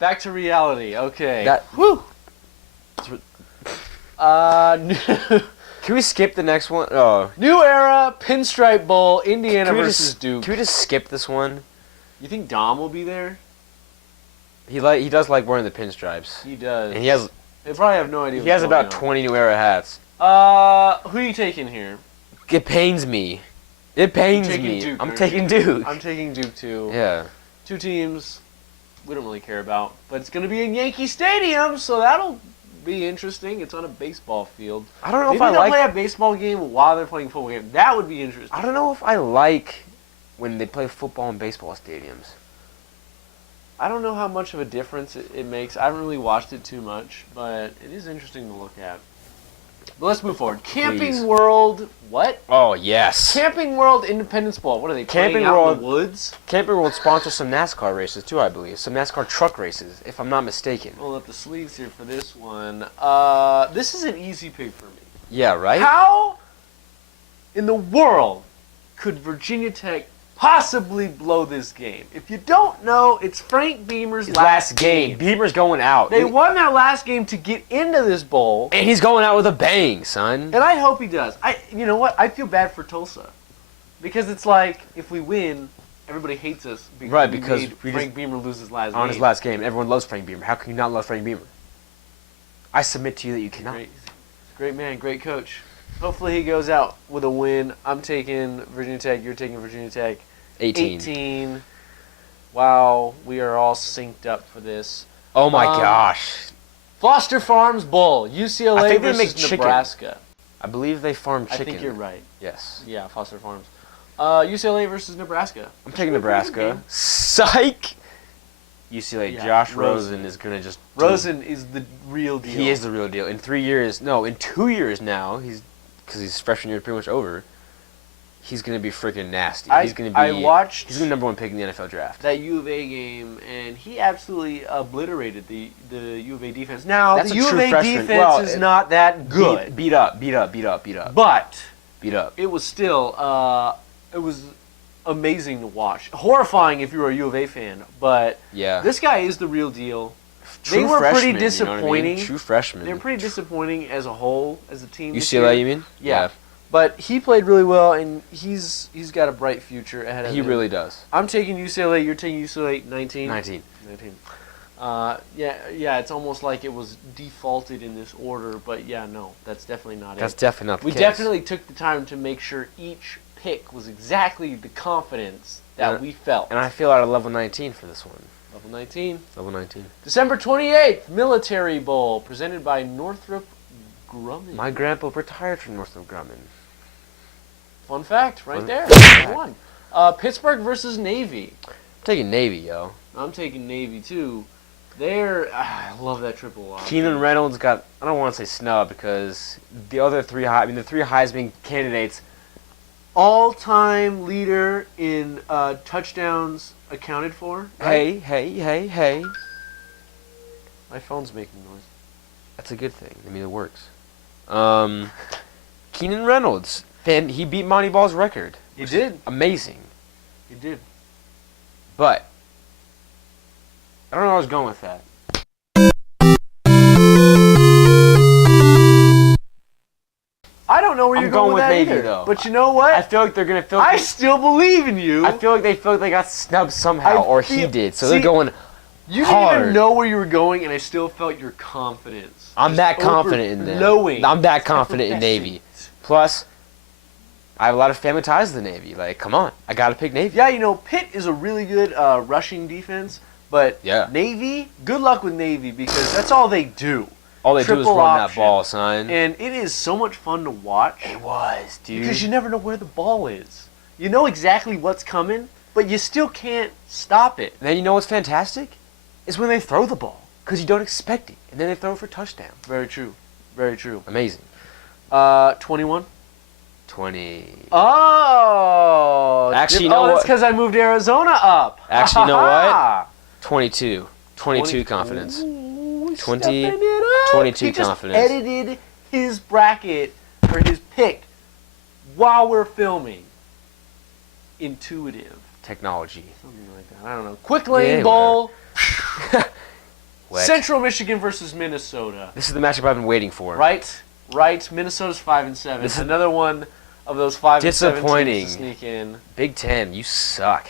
Back to reality. Okay. Whew. Can we skip the next one? Oh. New era Pinstripe Bowl. Indiana versus Duke. Can we just skip this one? You think Dom will be there? He does like wearing the pinstripes. He does. And he has. They probably have no idea. He has about 20 New Era hats. Who are you taking here? It pains me. It pains me. Duke, I'm taking Duke. I'm taking Duke too. Yeah. Two teams we don't really care about, but it's going to be in Yankee Stadium, so that'll be interesting. It's on a baseball field. I don't know if they'll play a baseball game while they're playing a football game. That would be interesting. I don't know if I like when they play football in baseball stadiums. I don't know how much of a difference it makes. I haven't really watched it too much, but it is interesting to look at. But let's move forward. Camping World, what? Oh, yes. Camping World Independence Bowl. What are they, playing out in the woods? Camping World sponsors some NASCAR races, too, I believe. Some NASCAR truck races, if I'm not mistaken. Pull up the sleeves here for this one. This is an easy pick for me. Yeah, right? How in the world could Virginia Tech possibly blow this game? If you don't know, it's Frank Beamer's last game. Beamer's going out. They won that last game to get into this bowl. And he's going out with a bang, son. And I hope he does. You know what? I feel bad for Tulsa. Because it's like, if we win, everybody hates us. Because Frank Beamer loses his last game. On his last game. Everyone loves Frank Beamer. How can you not love Frank Beamer? I submit to you that you cannot. Great man, great coach. Hopefully he goes out with a win. I'm taking Virginia Tech. You're taking Virginia Tech. 18. Wow, we are all synced up for this. Oh my gosh. Foster Farms Bowl, UCLA versus Nebraska. I believe they farm chicken. I think you're right. Yes. Yeah, Foster Farms. UCLA versus Nebraska. I'm taking Nebraska. Psych! UCLA, yeah, Josh Rosen is going to just... Rosen is the real deal. He is the real deal. In 2 years now, because his freshman year is pretty much over, he's going to be freaking nasty. He's going to be... He's going to be number one pick in the NFL draft. That U of A game, and he absolutely obliterated the U of A defense. Now, that's the U of A defense is not that good. Beat up. But... Beat up. It was still... it was amazing to watch. Horrifying if you were a U of A fan, but yeah, this guy is the real deal. True they were freshman, pretty disappointing. You know what I mean? True freshman. They're pretty disappointing as a whole, as a team. UCLA, you mean? Yeah. But he played really well, and he's got a bright future ahead of him. He really does. I'm taking UCLA. You're taking UCLA 19? 19. Yeah, it's almost like it was defaulted in this order, but yeah, no, that's definitely not it. That's definitely not the case. We definitely took the time to make sure each pick was exactly the confidence that we felt. And I feel out of level 19 for this one. Level 19. Level 19. December 28th, Military Bowl, presented by Northrop Grumman. My grandpa retired from Northrop Grumman. Fun fact, right there. One. Pittsburgh versus Navy. I'm taking Navy, yo. I'm taking Navy, too. I love that triple loss. Keenan Reynolds got, I don't want to say snub, because the three Heisman candidates, all-time leader in touchdowns accounted for. Right? Hey. My phone's making noise. That's a good thing. I mean, it works. Keenan Reynolds, he beat Monty Ball's record. He did. Amazing. He did. But I don't know where I was going with that. I don't know where you're going with that Navy, either. Though. But you know what? I feel like they're going to feel... I still believe in you. I feel like they got snubbed somehow, or he did. So they're going You hard. didn't even know where you were going, and I still felt your confidence. I'm that confident in them. I'm that confident in Navy. Plus, I have a lot of family ties to the Navy. Like, come on. I got to pick Navy. Yeah, Pitt is a really good rushing defense. But Navy, good luck with Navy, because that's all they do. All they do is run that ball, son. And it is so much fun to watch. It was, dude. Because you never know where the ball is. You know exactly what's coming, but you still can't stop it. And then you know what's fantastic? Is when they throw the ball. Because you don't expect it. And then they throw it for a touchdown. Very true. Very true. Amazing. 21? 20. Oh! Actually, you know what? that's because I moved Arizona up. Actually, you know what? 22. 22 confidence. Ooh, 22 he just confidence. edited his bracket or his pick while we're filming. Intuitive. Technology. Something like that. I don't know. Quick Lane Bowl. Wet. Central Michigan versus Minnesota. This is the matchup I've been waiting for. Right. Minnesota's 5-7. This is another one of those 5-7 teams to sneak in. Big Ten, you suck.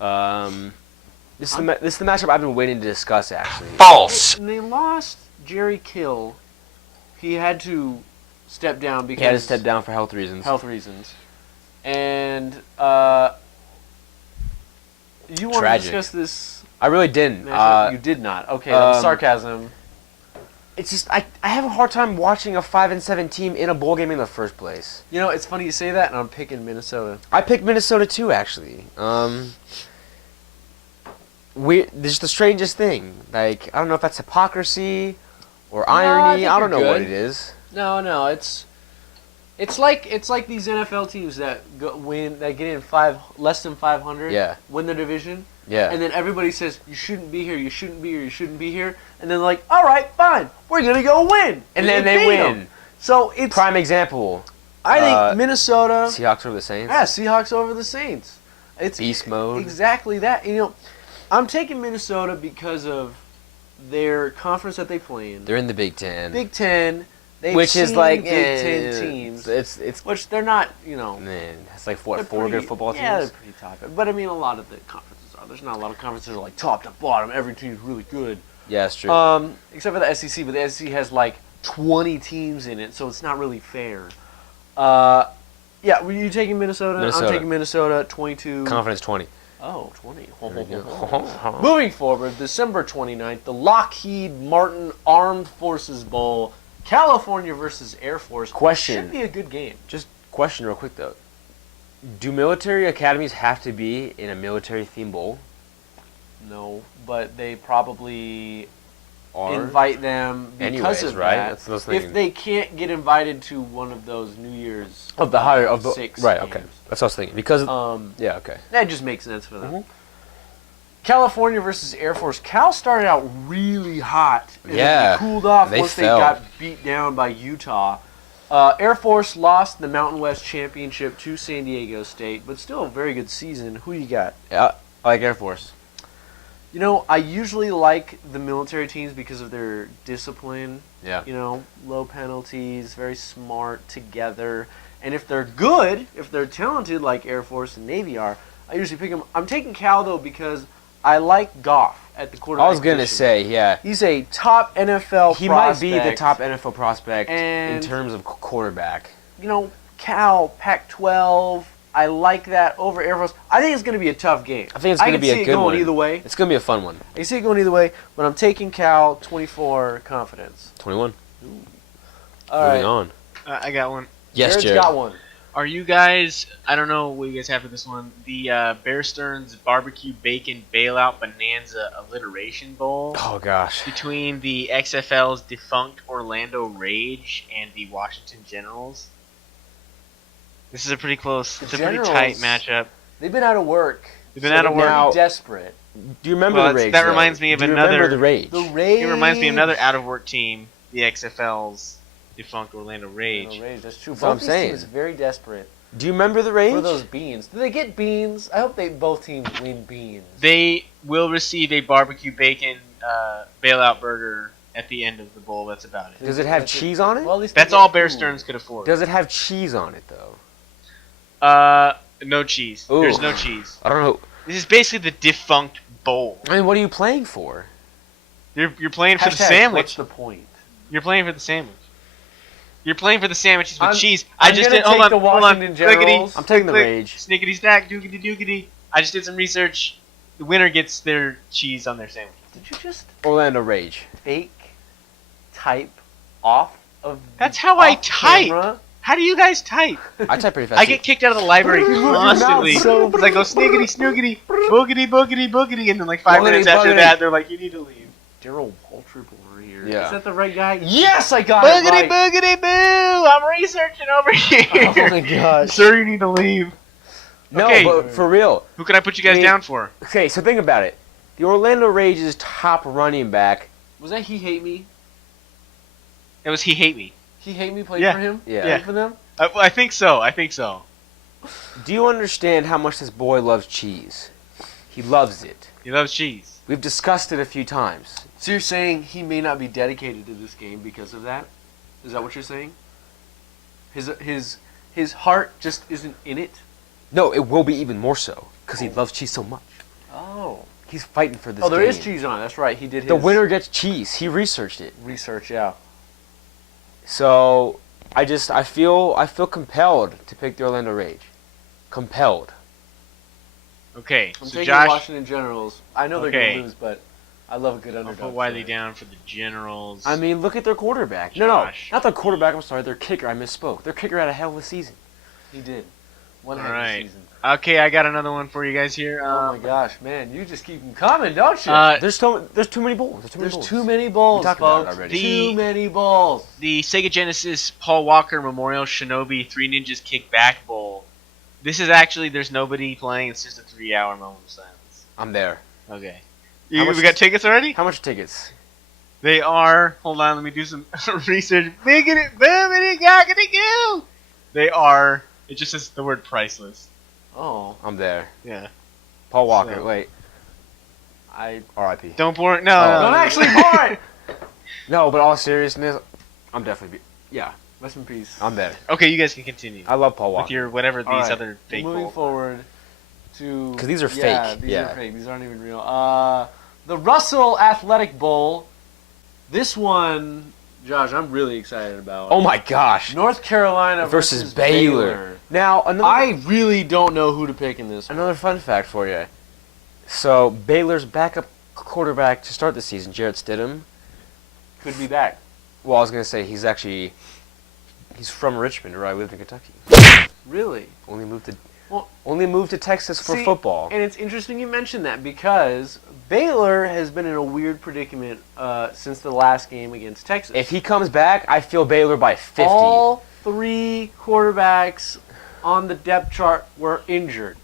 This is the matchup I've been waiting to discuss. Actually, False. And they lost Jerry Kill. He had to step down because he had to step down for health reasons. And you want to discuss this? I really didn't. You did not. Okay, that was sarcasm. It's just I have a hard time watching a 5-7 team in a bowl game in the first place. You know, it's funny you say that, and I'm picking Minnesota. I picked Minnesota too, actually. There's the strangest thing. Like, I don't know if that's hypocrisy or irony. I don't know what it is. No, it's like these NFL teams that get in less than 500. Yeah. Win their division. Yeah. And then everybody says you shouldn't be here, you shouldn't be here, you shouldn't be here, and then like, all right, fine, we're gonna go win, and then they win. Them. So it's prime example. I think Minnesota. Seahawks over the Saints. Yeah, Seahawks over the Saints. It's beast mode. Exactly that. You know, I'm taking Minnesota because of their conference that they play in. They're in the Big Ten. Big Ten. Which is like Big Ten teams. It's which they're not, you know. Man, that's like what, 4 good football teams. Yeah, they're pretty top. But I mean, a lot of the conferences are. There's not a lot of conferences that are like top to bottom. Every team's really good. Yeah, that's true. Except for the SEC, but the SEC has like 20 teams in it, so it's not really fair. Yeah, were you taking Minnesota? I'm taking Minnesota. 22. Confidence 20. Oh, 20. Moving forward, December 29th, the Lockheed Martin Armed Forces Bowl. California versus Air Force. Question. Should be a good game. Just question real quick, though. Do military academies have to be in a military-themed bowl? No, but they probably Are? invite them because Anyways, of right? that. That's what I was thinking. If they can't get invited to one of those New Year's Of the higher of the 6 right, games. okay. That's what I was thinking. Because yeah, okay. That just makes sense for them. California versus Air Force. Cal started out really hot. And then they cooled off once they got beat down by Utah. Air Force lost the Mountain West Championship to San Diego State, but still a very good season. Who you got? Yeah, I like Air Force. You know, I usually like the military teams because of their discipline. Yeah. You know, low penalties, very smart together. And if they're good, if they're talented like Air Force and Navy are, I usually pick them. I'm taking Cal, though, because I like Goff at the quarterback I was going to say, yeah. He's a top NFL He prospect. might be the top NFL prospect And, in terms of quarterback. You know, Cal, Pac-12, I like that over Air Force. I think it's going to be a tough game. I think it's going to be a good one. I can see it going either way. It's going to be a fun one. I can see it going either way, but I'm taking Cal 24 confidence. 21. Ooh. All Moving on. I got one. Yes, Jared's Jared. got one. Are you guys, I don't know what you guys have for this one, the Bear Stearns Barbecue Bacon Bailout Bonanza Alliteration Bowl Oh, gosh. between the XFL's defunct Orlando Rage and the Washington Generals? This is a pretty close, it's a pretty tight matchup. They've been out of work. They've been out of work. Now, Desperate. Do you remember the Rage? That reminds me of Do you another. remember the Rage? The Rage. It reminds me of another out of work team, the XFL's defunct Orlando Rage. Orlando Rage. That's true. That's what I'm Both these saying. teams very desperate Do you remember the Rage? for those beans. Do they get beans? I hope both teams win beans. They will receive a barbecue bacon bailout burger at the end of the bowl. That's about it. Does it have cheese on it? Well, at least That's they all get Bear food. Stearns could afford. Does it have cheese on it, though? No cheese. Ooh. There's no cheese. I don't know. This is basically the defunct bowl. I mean, what are you playing for? You're playing for the Hashtag, sandwich. What's the point? You're playing for the sandwich. You're playing for the sandwiches with cheese. I'm I just gonna did. Hold take on. the Hold on. Washington Generals. Clickety, I'm taking the click, Rage. Snickety snack. Doogity doogity. I just did some research. The winner gets their cheese on their sandwich. Did you just Orlando Rage. fake type off of? That's how I off type. camera? How do you guys type? I type pretty fast. I get kicked out of the library Why do you move your constantly. mouth so It's like go sniggity snoogity, boogity boogity boogity, and then like 5 Boogity, minutes after boogity. that, they're like, you need to leave. Daryl Waltrip over here. Yeah. Is that the right guy? Yes, I got Boogity it right. boogity boo! I'm researching over here. Oh my gosh. Sir, you need to leave. No, Okay. but for real. Who can I put you guys down for? Okay, so think about it. The Orlando Rage's top running back. Was that He Hate Me? It was He Hate Me. He Hate Me played Yeah. for him? Yeah. Played for them? I think so. Do you understand how much this boy loves cheese? He loves it. He loves cheese. We've discussed it a few times. So you're saying he may not be dedicated to this game because of that? Is that what you're saying? His heart just isn't in it? No, it will be even more so because he loves cheese so much. Oh. He's fighting for this game. Oh, there is cheese on it. That's right. He did his The winner gets cheese. He researched it. research, yeah. So I feel compelled to pick the Orlando Rage. Compelled. Okay, I'm so taking Josh, Washington Generals. I know they're Okay. going to lose, but I love a good I'll underdog. put Wiley story. down for the Generals. I mean, look at their quarterback. Josh. No, not their quarterback. I'm sorry, their kicker. I misspoke. Their kicker had a hell of a season. He did. One All heck of a right. season. Okay, I got another one for you guys here. Oh my gosh, man. You just keep them coming, don't you? There's too many balls. There's too many balls, We talked about it folks. already. Too many balls. The Sega Genesis Paul Walker Memorial Shinobi 3 Ninjas Kickback Bowl. This is actually, there's nobody playing. It's just a 3-hour moment of silence. I'm there. Okay. How much We got tickets already? How much tickets? They are, hold on, let me do some research. Biggity, boomity, goggity, goo! They are, it just says the word priceless. Oh, I'm there. Yeah. Paul Walker. So- Wait. I R.I.P. Don't bore, no, Oh. no. don't actually bore it. No, but all seriousness, I'm definitely. Yeah, Rest in peace. I'm there. Okay, you guys can continue. I love Paul With Walker. your, whatever these All right. other fake Moving bowls. forward to... Because these are Yeah, fake. these Yeah. are fake. These aren't even real. The Russell Athletic Bowl. This one, Josh, I'm really excited about. Oh my gosh. North Carolina Versus versus Baylor. Now another I really don't know who to pick in this one. another fun fact for you. So Baylor's backup quarterback to start the season, Jarrett Stidham. Could be back. Well, I was gonna say he's from Richmond, where I lived in Kentucky. Really? Only moved to Well, Texas for see, football. And it's interesting you mentioned that because Baylor has been in a weird predicament since the last game against Texas. If he comes back, I feel Baylor by 50. All three quarterbacks on the depth chart were injured.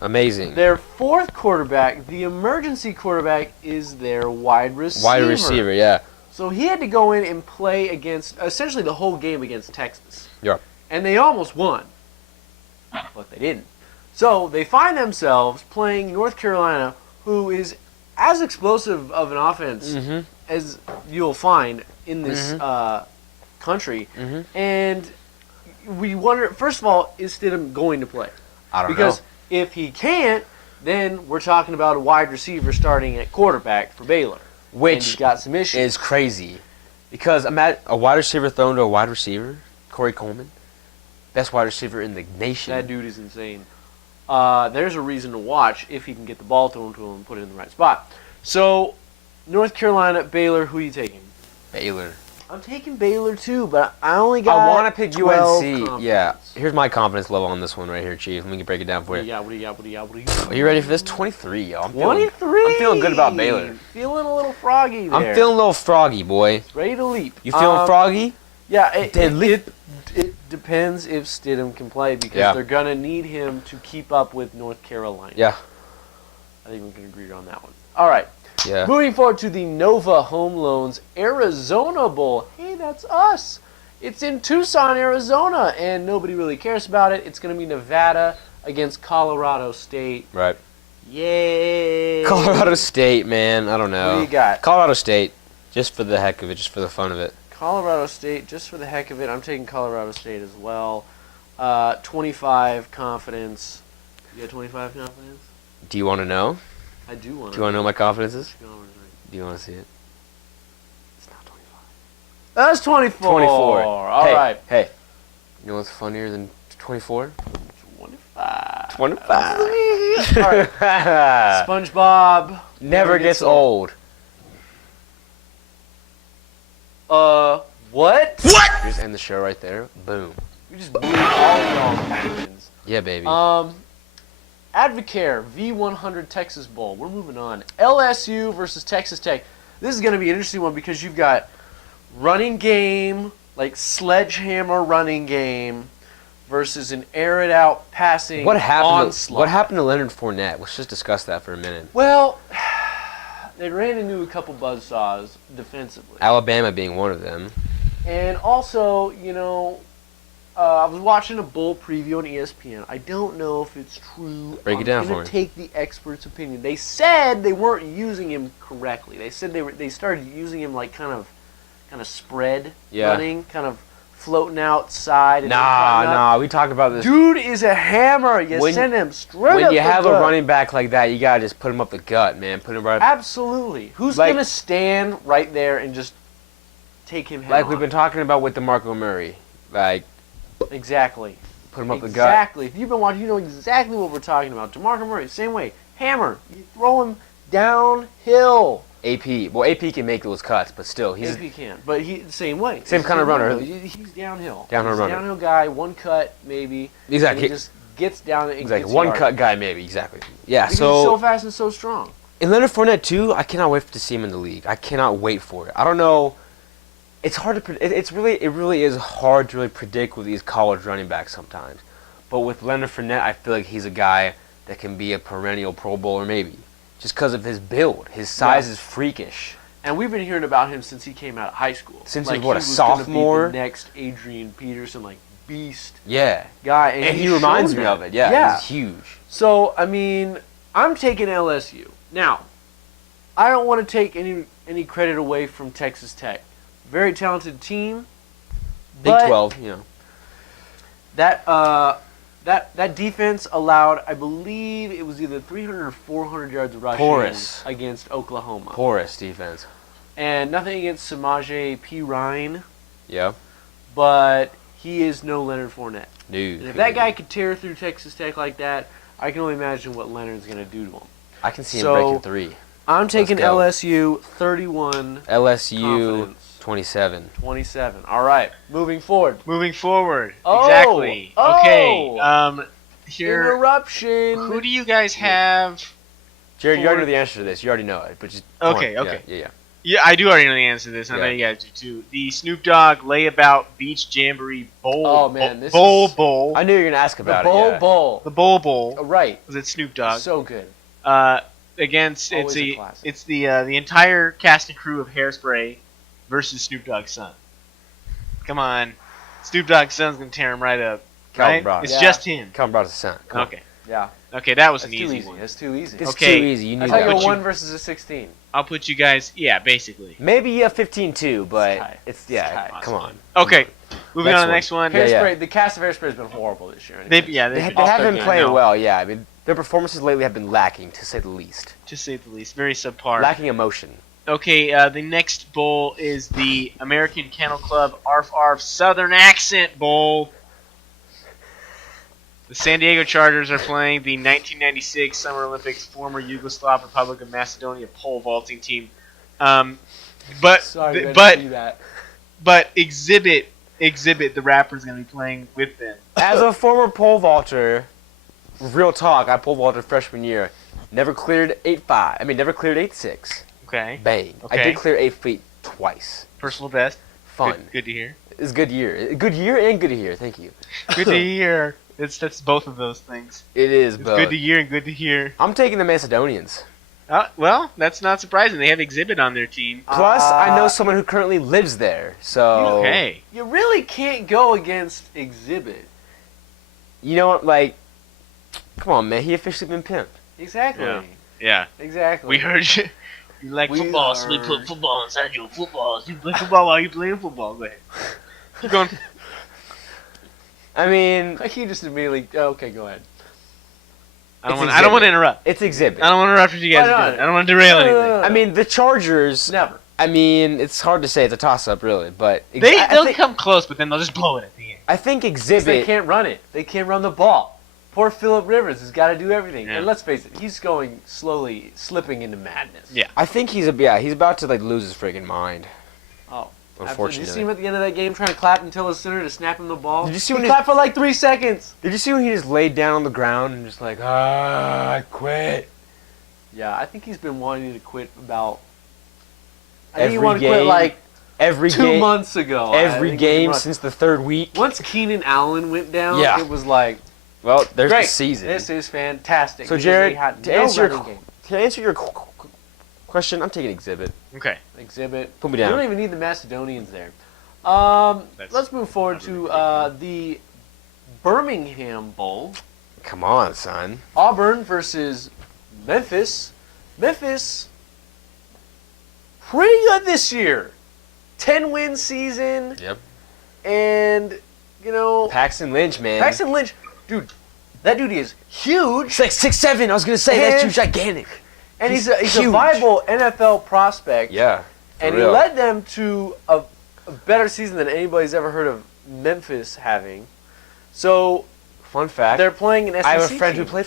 Amazing. Their fourth quarterback, the emergency quarterback, is their wide receiver. Wide receiver, yeah. So he had to go in and play against, essentially the whole game against Texas. Yeah. And they almost won. But they didn't. So they find themselves playing North Carolina, who is as explosive of an offense Mm-hmm. as you'll find in this country. Mm-hmm. And we wonder, first of all, is Stidham going to play? I don't Because know. if he can't, then we're talking about a wide receiver starting at quarterback for Baylor. And he's Which got some issues. is crazy. Because I'm at a wide receiver thrown to a wide receiver, Corey Coleman. Best wide receiver in the nation. That dude is insane. There's a reason to watch if he can get the ball thrown to him and put it in the right spot. So, North Carolina, Baylor, who are you taking? Baylor. I'm taking Baylor too, but I only got I want to pick 12 UNC. confidence. Yeah. Here's my confidence level on this one right here, Chief. Let me break it down for What do you. you got? What do you got? What do you got? What do you got? Are you ready for this? 23, yo. I'm 23. I'm feeling good about Baylor. Feeling a little froggy there. I'm feeling a little froggy, boy. ready to leap. You feeling froggy? Yeah, Then it depends if Stidham can play because Yeah. they're gonna need him to keep up with North Carolina. Yeah. I think we can agree on that one. All right. Yeah. Moving forward to the Nova Home Loans Arizona Bowl. Hey, that's us. It's in Tucson, Arizona, and nobody really cares about it. It's going to be Nevada against Colorado State. Right. Yay. Colorado State, man. I don't know. What do you got? Colorado State. Just for the heck of it. Just for the fun of it. Colorado State, just for the heck of it. I'm taking Colorado State as well. 25 confidence. You got 25 confidence? Do you want to know? I do want Do you want to know my confidences? know. Do you want to see it? It's not 25. That's 24. 24. All hey, right. Hey. You know what's funnier than 24? 25. 25. All right. SpongeBob Never gets old. What? Just end the show right there. Boom. You just blew all y'all confidence. Yeah, baby. Advocare V100 Texas Bowl. We're moving on. LSU versus Texas Tech. This is going to be an interesting one because you've got running game, like sledgehammer running game, versus an air-it-out passing onslaught. What happened to Leonard Fournette? Let's just discuss that for a minute. Well, they ran into a couple buzzsaws defensively. Alabama being one of them. And also, I was watching a bowl preview on ESPN. I don't know if it's true. Break it down for me. I'm going to take the expert's opinion. They said they weren't using him correctly. They said they started using him like kind of spread running, kind of floating outside. Nah, we talked about this. Dude is a hammer. Send him straight up the gut. When you have a running back like that, you got to just put him up the gut, man. Put him right. Absolutely. Who's going to stand right there and just take him head on? We've been talking about with DeMarco Murray. Exactly. Put him up the gut. Exactly. If you've been watching, you know exactly what we're talking about. DeMarco Murray, same way. Hammer. You throw him downhill. AP. Well, AP can make those cuts, but still. AP can. But same way. Same kind of runner. He's downhill. Downhill runner. Downhill guy, one cut, maybe. Exactly. And he just gets down and exactly. gets One yard. cut guy, maybe. Exactly. Yeah, because he's so fast and so strong. And Leonard Fournette, too, I cannot wait to see him in the league. I cannot wait for it. I don't know. It's hard to it really is hard to really predict with these college running backs sometimes. But with Leonard Fournette, I feel like he's a guy that can be a perennial Pro Bowler maybe. Just because of his build. His size is freakish. And we've been hearing about him since he came out of high school. Since he was a sophomore? Be the next Adrian Peterson, beast guy. And he reminds me of it. Yeah, he's huge. So, I'm taking LSU. Now, I don't want to take any credit away from Texas Tech. Very talented team. Big 12, That defense allowed, I believe, it was either 300 or 400 yards rushing against Oklahoma. Porous defense. And nothing against Samaje P. Ryan. Yeah. But he is no Leonard Fournette. Dude. And if that guy could tear through Texas Tech like that, I can only imagine what Leonard's going to do to him. I can see him breaking 3. I'm taking LSU 31. LSU confidence. 27. 27. All right. Moving forward. Exactly. Okay. Here. Interruption. Who do you guys have? Jared, you already know the answer to this. You already know it. But just Okay. Yeah. Yeah, I do already know the answer to this. I know you guys do too. The Snoop Dogg Layabout Beach Jamboree Bowl. Oh man, this Bowl. I knew you were gonna ask about the it. Bowl. The Bowl. Oh, right. Was it Snoop Dogg? So good. Against Always it's the entire cast and crew of Hairspray versus Snoop Dogg's son. Come on, Snoop Dogg's son's gonna tear him right up. Right? It's just him. Calvin brought his son. Okay. Yeah. Okay, that was an easy one. That's too easy. It's too easy. You That's need like a 1 versus a 16. I'll put you guys. Yeah, basically. Maybe a 15-2, but it's come on. Okay. Moving on to the next one. Hairspray. The cast of Hairspray has been horrible this year. They have been playing well. Yeah, I mean their performances lately have been lacking, to say the least. Very subpar. Lacking emotion. Okay, the next bowl is the American Kennel Club Arf Arf Southern Accent Bowl. The San Diego Chargers are playing the 1996 Summer Olympics former Yugoslav Republic of Macedonia pole vaulting team. But Exhibit the rapper is going to be playing with them. As a former pole vaulter, real talk, I pole vaulted freshman year. Never cleared 8.5. I mean, never cleared 8.6. Okay. Bang. Okay. I did clear 8 feet twice. Personal best. Fun. Good to hear. It's a good year. Good year and good to hear. Thank you. Good to hear. That's both of those things. It is, it's good to hear and good to hear. I'm taking the Macedonians. Well, that's not surprising. They have Exhibit on their team. Plus, I know someone who currently lives there, so... Okay. You really can't go against Exhibit. You know what, come on, man. He officially been pimped. Exactly. Yeah. Exactly. We heard you. You like football, so we put football inside your footballs. You play football while you're playing football. Go ahead. Keep going. I mean... He just immediately... Okay, go ahead. I don't want to interrupt. It's Exhibit. I don't want to interrupt what you guys are doing. I don't want to derail anything. I mean, the Chargers... Never. I mean, it's hard to say. It's a toss-up, really, but... They'll come close, but then they'll just blow it at the end. I think Exhibit... They can't run it. They can't run the ball. Poor Phillip Rivers has got to do everything. Yeah. And let's face it, he's going slowly slipping into madness. Yeah. I think he's about to lose his friggin' mind. Oh. Unfortunately. Did you see him at the end of that game trying to clap and tell his center to snap him the ball? Did you see when he clapped for 3 seconds? Did you see when he just laid down on the ground and just I quit? Yeah, I think he's been wanting to quit about... I think he wanted to quit every 2 months ago. Every game since the third week. Once Keenan Allen went down, it was like, well, there's great. the season. This is fantastic. So, Jared, to answer your question, I'm taking Exhibit. Okay. Exhibit. Put me down. You don't even need the Macedonians there. Let's move forward to the Birmingham Bowl. Come on, son. Auburn versus Memphis. Memphis, pretty good this year. 10-win season. Yep. And, Paxton Lynch, man. Paxton Lynch, dude, that dude is huge. He's like 6'7". I was going to say, that's too gigantic. And he's a viable NFL prospect. Yeah. And he led them to a better season than anybody's ever heard of Memphis having. So, fun fact. They're playing an SEC I have a friend team. who played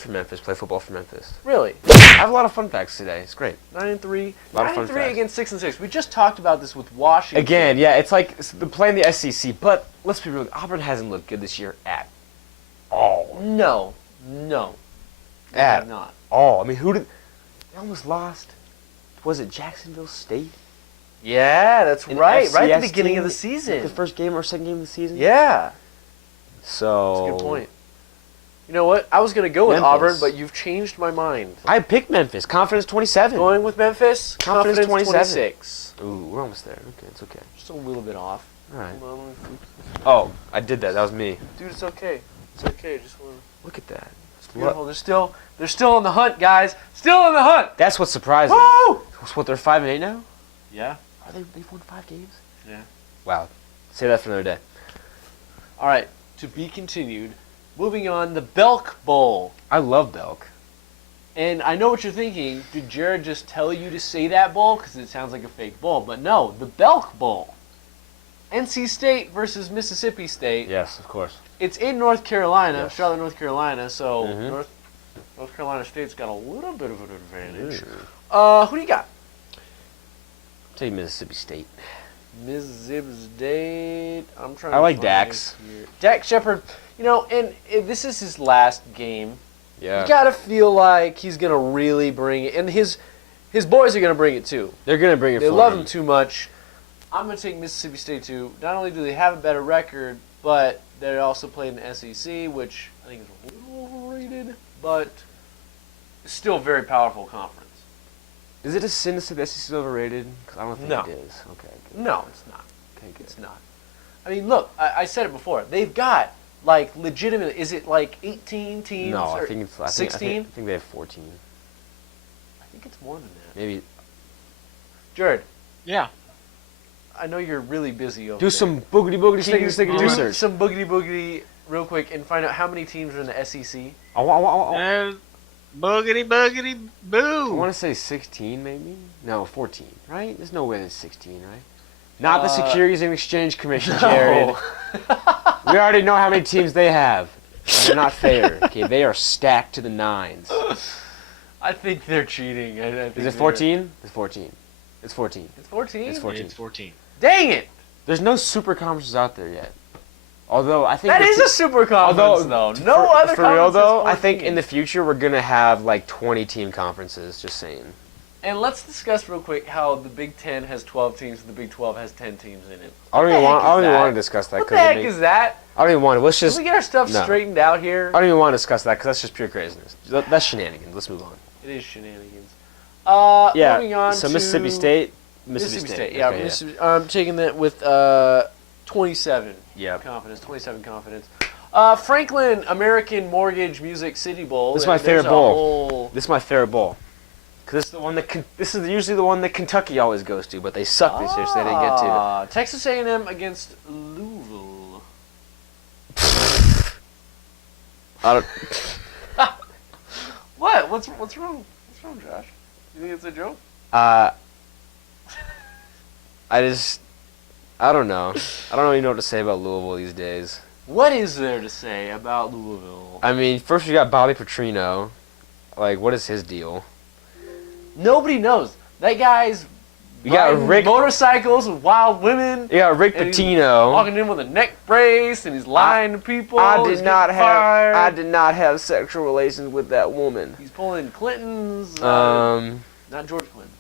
football for Memphis. Really? I have a lot of fun facts today. It's great. 9-3. A lot of fun 9-3 facts. against 6-6. We just talked about this with Washington. Again, yeah, it's like they're playing the SEC, but let's be real. Auburn hasn't looked good this year at all. No. At not. all. I mean, they almost lost. Was it Jacksonville State? Yeah, that's right. Right at the beginning of the The season. first game or second game of the season? Yeah. So. That's a good point. You know what? I was going to go with Memphis. Auburn, but you've changed my mind. I picked Memphis. Confidence 27. Going with Memphis. Confidence 27. 26. Ooh, we're almost there. Okay, it's okay. Just a little bit off. All right. Hold on, let me- Oh, I did that. That was me. Dude, it's okay. It's okay. Just want Look at that. It's beautiful. They're still on the hunt, guys. Still on the hunt. That's what's surprising. Woo! What, they're 5-8 now? Yeah. Are they've won 5 games? Yeah. Wow. Say that for another day. All right. To be continued. Moving on, the Belk Bowl. I love Belk. And I know what you're thinking. Did Jared just tell you to say that bowl? Because it sounds like a fake bowl. But no, the Belk Bowl. NC State versus Mississippi State. Yes, of course. It's in North Carolina, Yes. Charlotte, North Carolina. So Mhm. North Carolina State's got a little bit of an advantage. Ooh. Who do you got? Take Mississippi State. Mississippi State. I'm trying. I like to find Dax. it here. Dax Shepard. And if this is his last game. Yeah. You gotta feel like he's gonna really bring it, and his boys are gonna bring it too. They're gonna bring it. They for love him. him too much. I'm gonna take Mississippi State too. Not only do they have a better record, but they also play in the SEC, which I think is a little overrated, but still a very powerful conference. Is it a sin to say the SEC is overrated? Because I don't think No. it is. Okay. Good. No, it's not. Okay, good. It's not. I mean, look, I said it before. They've got like legitimate. Is it like 18 teams? No, or I think it's 16. I think they have 14. I think it's more than that. Maybe. Jared, Yeah. I know you're really busy over Do there. some boogity boogity Can you stickety do research. some boogity boogity real quick and find out how many teams are in the SEC? I want Boogity boogity boo. to say 16, maybe. No, 14. Right? There's no way there's 16, right? Not the Securities and Exchange Commission, Jared. We already know how many teams they have. They're not fair. Okay, they are stacked to the nines. I think they're cheating. I think Is it 14? It's 14. It's 14. It's 14? It's 14. It's 14. Dang it! There's no super conferences out there yet. Although I think That is a super conference, though. No other for real conference though, is I think 14. in the future we're gonna have like 20 team conferences. Just saying. And let's discuss real quick how the Big Ten has 12 teams and the Big 12 has 10 teams in it. I don't What even the want. heck I don't is even that? want to discuss that. What the 'cause heck is that? I don't even want to. Let's Can just. we get our stuff no. straightened out here? I don't even want to discuss that because that's just pure craziness. That's shenanigans. Let's move on. It is shenanigans. Yeah. Moving on so to Mississippi State. Mississippi State. Yeah, Okay, Mississippi, I'm taking that with 27 Yeah. confidence. 27 confidence. Franklin American Mortgage Music City Bowl. This is my There's favorite a bowl. whole- This is my favorite bowl. Cause this is the one that this is usually the one that Kentucky always goes to, but they suck this year, so they didn't get to. Texas A&M against Louisville. I don't. What? What's wrong? What's wrong, Josh? You think it's a joke? I don't know. I don't even know what to say about Louisville these days. What is there to say about Louisville? I mean, first we got Bobby Petrino. Like, what is his deal? Nobody knows. That guy's We got riding Rick. motorcycles with wild women. You got Rick and he's Pitino. Walking in with a neck brace and he's lying to people. I He's did not getting have. fired. I did not have sexual relations with that woman. He's pulling Clinton's. Um, Not George Clinton.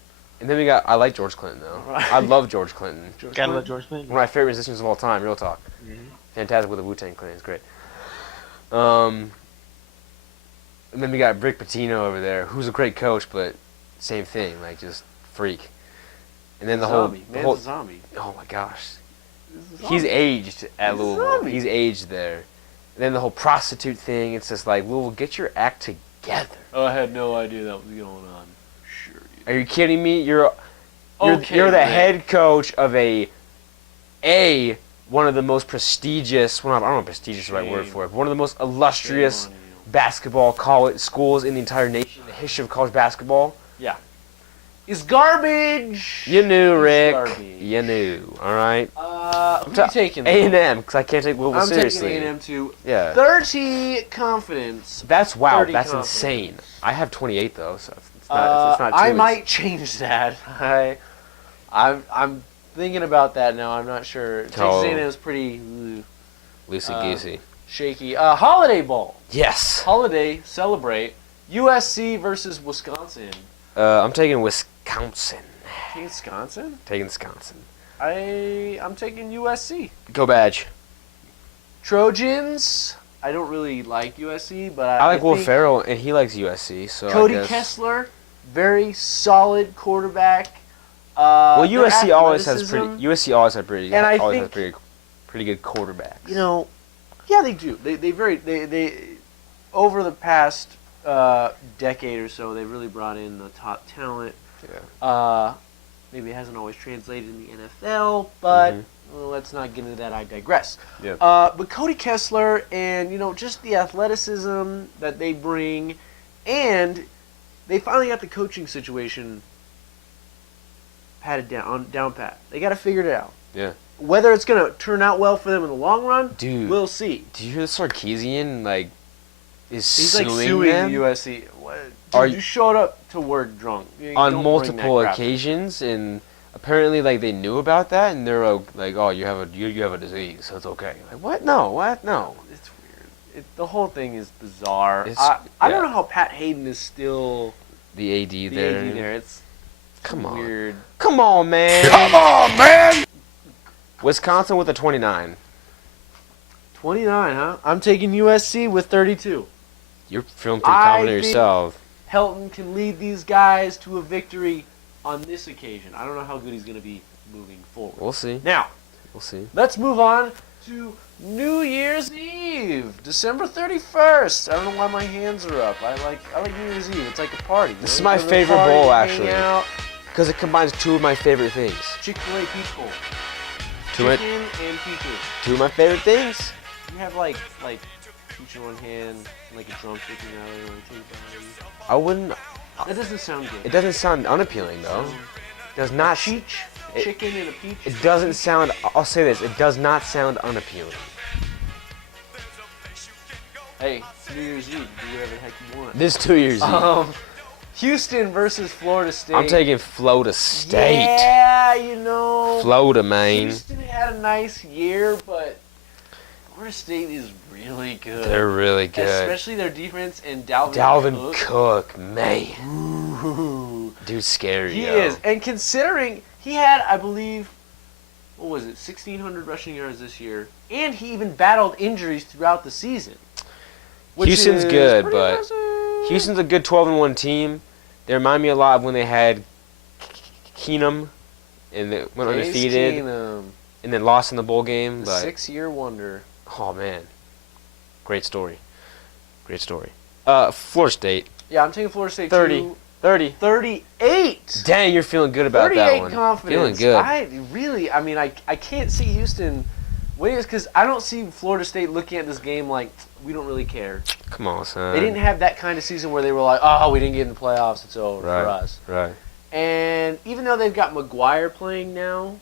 And then I like George Clinton, though. Right. I love George Clinton. Gotta love George Clinton. One of my favorite musicians of all time, real talk. Mm-hmm. Fantastic with the Wu-Tang Clan, it's great. And then we got Rick Pitino over there, who's a great coach, but same thing, like just freak. And then the whole zombie. Oh my gosh, he's aged at Louisville. He's aged there. And then the whole prostitute thing. It's just like, Louisville, get your act together. Oh, I had no idea that was going on. Sure. Are you kidding me? You're the head coach of one of the most prestigious. Well, I don't know if prestigious is the right word for it. But one of the most illustrious basketball college schools in the entire nation, in the history of college basketball. Yeah. Is garbage. You knew, Rick. Garbage. You knew. All right. Who are you taking? A&M, because I can't take Louisville seriously. I'm taking A&M too. Yeah. 30 confidence. That's wow. 30 That's confidence. insane. I have 28 though, so it's not too I might change that. I'm thinking about that now. I'm not sure. Texas A&M is pretty loosey-goosey. Shaky. Holiday Bowl. Yes. Holiday, celebrate. USC versus Wisconsin. I'm taking Wisconsin. Taking Wisconsin? Taking Wisconsin. I'm taking USC. Go Badge. Trojans. I don't really like USC, but I like Will Ferrell, and he likes USC. So Cody Kessler, very solid quarterback. Well, USC always has pretty good quarterbacks. You know, yeah, they do. They over the past decade or so, they've really brought in the top talent. Yeah. Maybe it hasn't always translated in the NFL, but well, let's not get into that. I digress. Yeah. But Cody Kessler and, just the athleticism that they bring, and they finally got the coaching situation patted down pat. They got to figure it out. Yeah. Whether it's going to turn out well for them in the long run, we'll see. Do you hear the Sarkisian, is suing them? USC. Dude, you showed up to work drunk. On multiple occasions, and apparently, they knew about that, and they're like, "Oh, you have a disease, so it's okay." Like, what? No, what? No. It's weird. The whole thing is bizarre. I don't know how Pat Hayden is still the AD there. It's Come on. Weird. Come on, man. Come on, man. Wisconsin with a 29. 29, huh? I'm taking USC with 32. You're feeling pretty confident yourself. Helton can lead these guys to a victory on this occasion. I don't know how good he's going to be moving forward. We'll see. Now, we'll see. Let's move on to New Year's Eve, December 31st. I don't know why my hands are up. I like New Year's Eve. It's like a party. This is my favorite bowl, actually, because it combines two of my favorite things. Chick-fil-A Peach Bowl. Chicken and peaches. Two of my favorite things. You have like peach in one hand, and like a drumstick in the other. I wouldn't. That doesn't sound good. It doesn't sound unappealing though. It does not. Chicken and a peach. It doesn't sound. I'll say this. It does not sound unappealing. Hey, New Year's Eve. Do whatever the heck you want. This New Year's Eve. Houston versus Florida State. I'm taking Florida State. Yeah, Florida, man. Houston had a nice year, but Florida State is really good. They're really good. Especially their defense and Dalvin Cook, man. Ooh. Dude's scary, He is. And considering he had, I believe, 1,600 rushing yards this year, and he even battled injuries throughout the season. Houston's good, but impressive. Houston's a good 12-1 team. They remind me a lot of when they had Keenum and they went undefeated and then lost in the bowl game. The 6-year wonder. Oh, man. Great story. Florida State. Yeah, I'm taking Florida State 30. 38. Dang, you're feeling good about that one. 38 confidence. Feeling good. I can't see Houston winning this because I don't see Florida State looking at this game like, we don't really care. Come on, son. They didn't have that kind of season where they were like, oh, we didn't get in the playoffs, it's over for us. Right. And even though they've got McGuire playing now,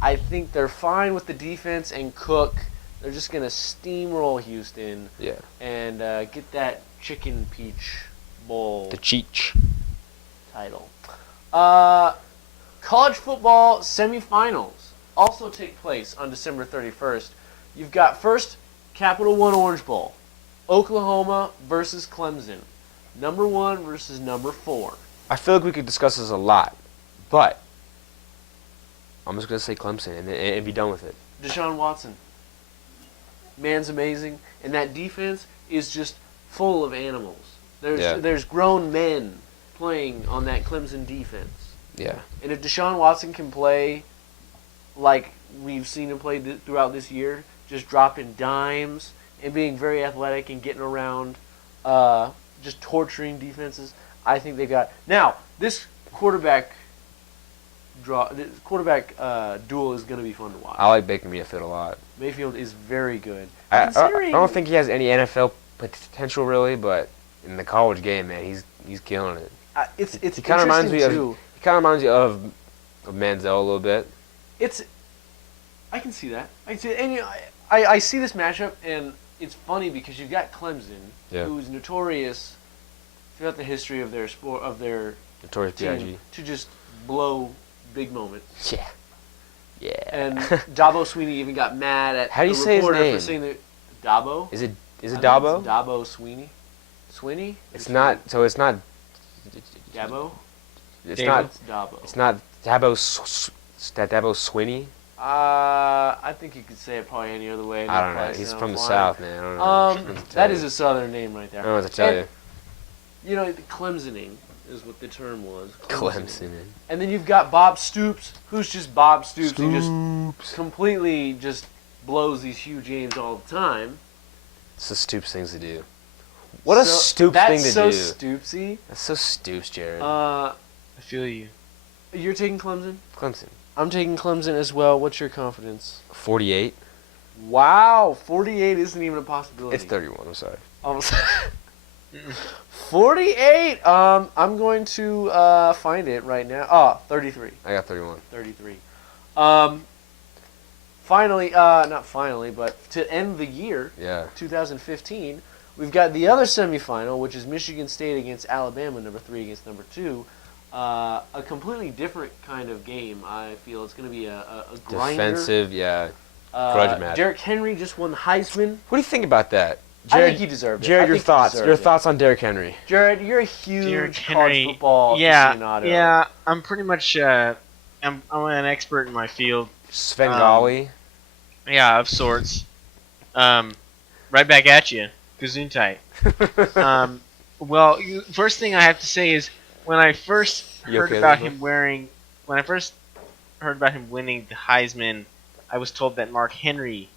I think they're fine with the defense and Cook. They're just going to steamroll Houston and get that Chicken Peach Bowl the Cheech title. College football semifinals also take place on December 31st. You've got first Capital One Orange Bowl, Oklahoma versus Clemson, number 1 versus number 4. I feel like we could discuss this a lot, But I'm just gonna say Clemson and be done with it. Deshaun Watson. Man's amazing, and that defense is just full of animals. There's grown men playing on that Clemson defense. Yeah. And if Deshaun Watson can play like we've seen him play throughout this year, just dropping dimes and being very athletic and getting around, just torturing defenses, I think they've got. Now, this quarterback duel is going to be fun to watch. I like Baker Mayfield a lot. Mayfield is very good. I don't think he has any NFL potential really, but in the college game, man, he's killing it. He kind of reminds me of Manziel a little bit. I can see that. I see this matchup, and it's funny because you've got Clemson, who's notorious throughout the history of their sport, of their notorious team, BIG. to just blow big moments. Yeah. Yeah. And Dabo Sweeney even got mad at How do you the say his reporter name? for saying that Dabo. Is it I think Dabo? It's Dabo Sweeney. Sweeney? It's not. So it's not. Dabo. It's not. It's Dabo. It's not Dabo. Dabo Swinney. I think you could say it probably any other way. I don't know. He's from the South, man. I don't know. That is a Southern name right there. I don't know what to tell you. You know, the Clemsoning is what the term was. Clemsoning. And then you've got Bob Stoops, who's just Bob Stoops. He just completely just blows these huge games all the time. It's the Stoops things to do. What a Stoops thing to do. That's so Stoopsy. That's so Stoops, Jared. I feel you. You're taking Clemson? Clemson. I'm taking Clemson as well. What's your confidence? 48. Wow, 48 isn't even a possibility. It's 31. I'm sorry. 48. I'm going to find it right now. Oh, 33. I got 31. 33. Finally, not finally, but to end the year, 2015, we've got the other semifinal, which is Michigan State against Alabama, number 3 against number 2. A completely different kind of game. I feel it's going to be a grinder. Defensive, grudge match. Derrick Henry just won the Heisman. What do you think about that? Jared, I think he deserved it. Jared, your thoughts? Your thoughts on Derrick Henry? Jared, you're a huge college football aficionado. Yeah, I'm pretty much. I'm an expert in my field. Svengali. Yeah, of sorts. Right back at you, Gesundheit. Well, first thing I have to say is when I first heard about him winning the Heisman, I was told that Mark Henry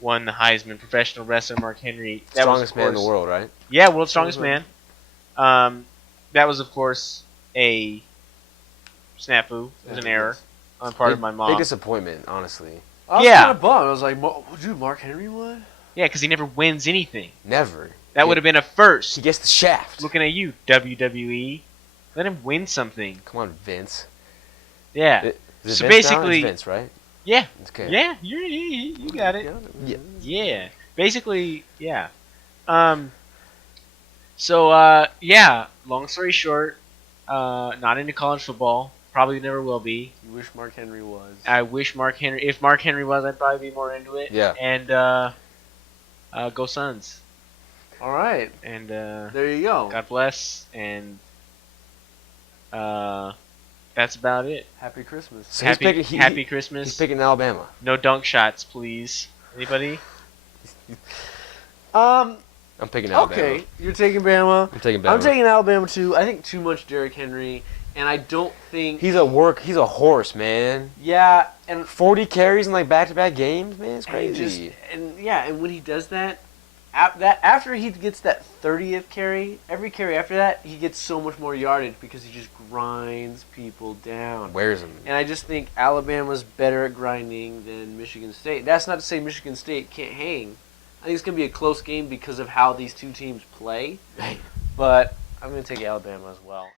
won the Heisman. Professional wrestler Mark Henry, strongest man in the world, right? Yeah, world's strongest man. That was of course a snafu. It was an error on part of my mom. Big disappointment, honestly. I was kind of bummed. I was like, dude, Mark Henry won? Yeah, because he never wins anything. Never. That would have been a first. He gets the shaft. Looking at you, WWE. Let him win something. Come on, Vince. Yeah. So Vince basically, it's Vince, right? Yeah. Okay. Yeah, you got it. Yeah. Yeah. Basically, yeah. So long story short, not into college football. Probably never will be. You wish Mark Henry was. I wish Mark Henry. If Mark Henry was, I'd probably be more into it. Yeah. And go Suns. All right. And there you go. God bless. And that's about it. Happy Christmas. So happy Christmas. He's picking Alabama. No dunk shots, please. Anybody? I'm picking Alabama. Okay, you're taking Bama. I'm taking Bama. I'm taking Alabama too. I think too much Derrick Henry, and I don't think he's a horse, man. Yeah, and 40 carries in like back-to-back games, man, it's crazy. And when he does that, after he gets that 30th carry, every carry after that, he gets so much more yardage because he just grinds people down. Wears them. And I just think Alabama's better at grinding than Michigan State. That's not to say Michigan State can't hang. I think it's going to be a close game because of how these two teams play. But I'm going to take Alabama as well.